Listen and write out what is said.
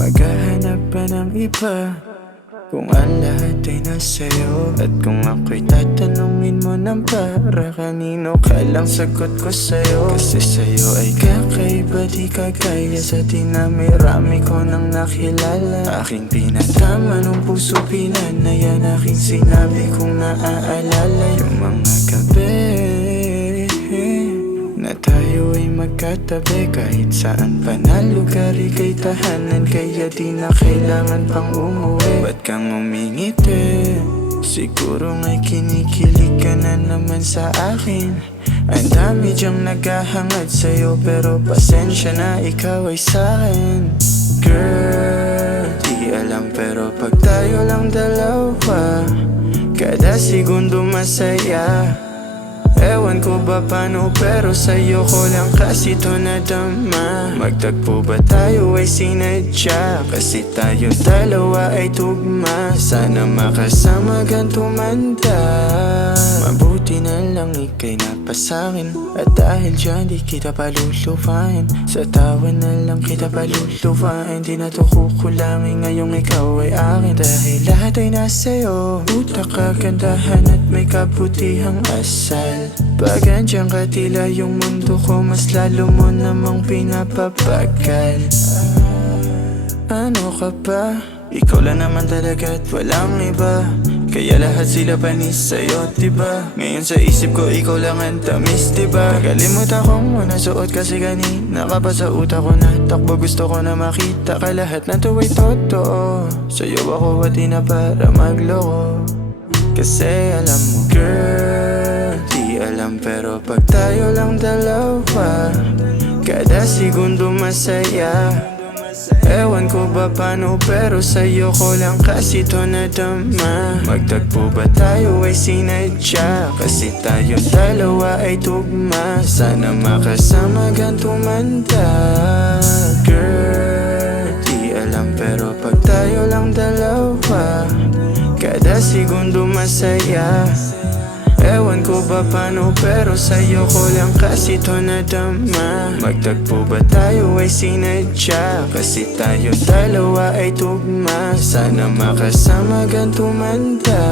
Maghahanap pa ng iba kung ang lahat ay nasa'yo. At kung ako'y tatanungin mo ng para kanino ka lang, sagot ko sa'yo. Kasi sa'yo ay kakaiba, di kagaya sa dinami-rami ko nang nakilala. Aking pinatama nung puso pinanayan, aking sinabi kong naaalala yung mga gabi na tayo ay magkatabi. Kahit saan pa na lugar ika'y tahanan, kaya di na kailangan pang umuwi. Ba't kang umingiti? Siguro nga'y kinikilig ka na naman sa akin. Ang dami dyang naghahangad sa'yo, pero pasensya na ikaw ay sa'kin. Girl, di alam pero pag tayo lang dalawa, kada segundo masaya. Ewan ko ba paano, pero sa'yo ko lang kasi to nadama. Magtagpo ba tayo ay sinadya, kasi tayo dalawa ay tugma. Sana makasama ganito manda. Mabuti na lang ika'y napasakin, at dahil dyan di kita palulupain. Sa tawa na lang kita palulupain, di na to kukulangin ngayong ikaw ay akin. Dahil lahat ay nasa'yo, utak, kagandahan at may kabutihang asal. Pag andyan ka tila yung mundo ko, mas lalo mo namang pinapabagal. Ano ka ba? Ikaw lang naman talaga at walang iba, kaya lahat sila panis sa'yo, diba? Ngayon sa isip ko ikaw lang ang tamis, diba? Nakalimutan kong muna suot kasi kanina ka pa sa utak ko na takbo. Gusto ko na makita ka, lahat na to ay totoo. Sa'yo ako pati na para magloko. Kasi alam mo girl, di alam pero pag tayo lang dalawa, kada segundo masaya. Ewan ko ba paano, pero sa'yo ko lang kasi to nadama. Magtagpo ba tayo ay sinadya, kasi tayo dalawa ay tugma. Sana makasama ganito manda. Girl, di alam pero pag tayo lang dalawa, kada segundo masaya. Ewan ko ba paano, pero sa'yo ko lang kasi to nadama. Magtagpo ba tayo ay sinadya, kasi tayo dalawa ay tugma. Sana makasama ganito manda.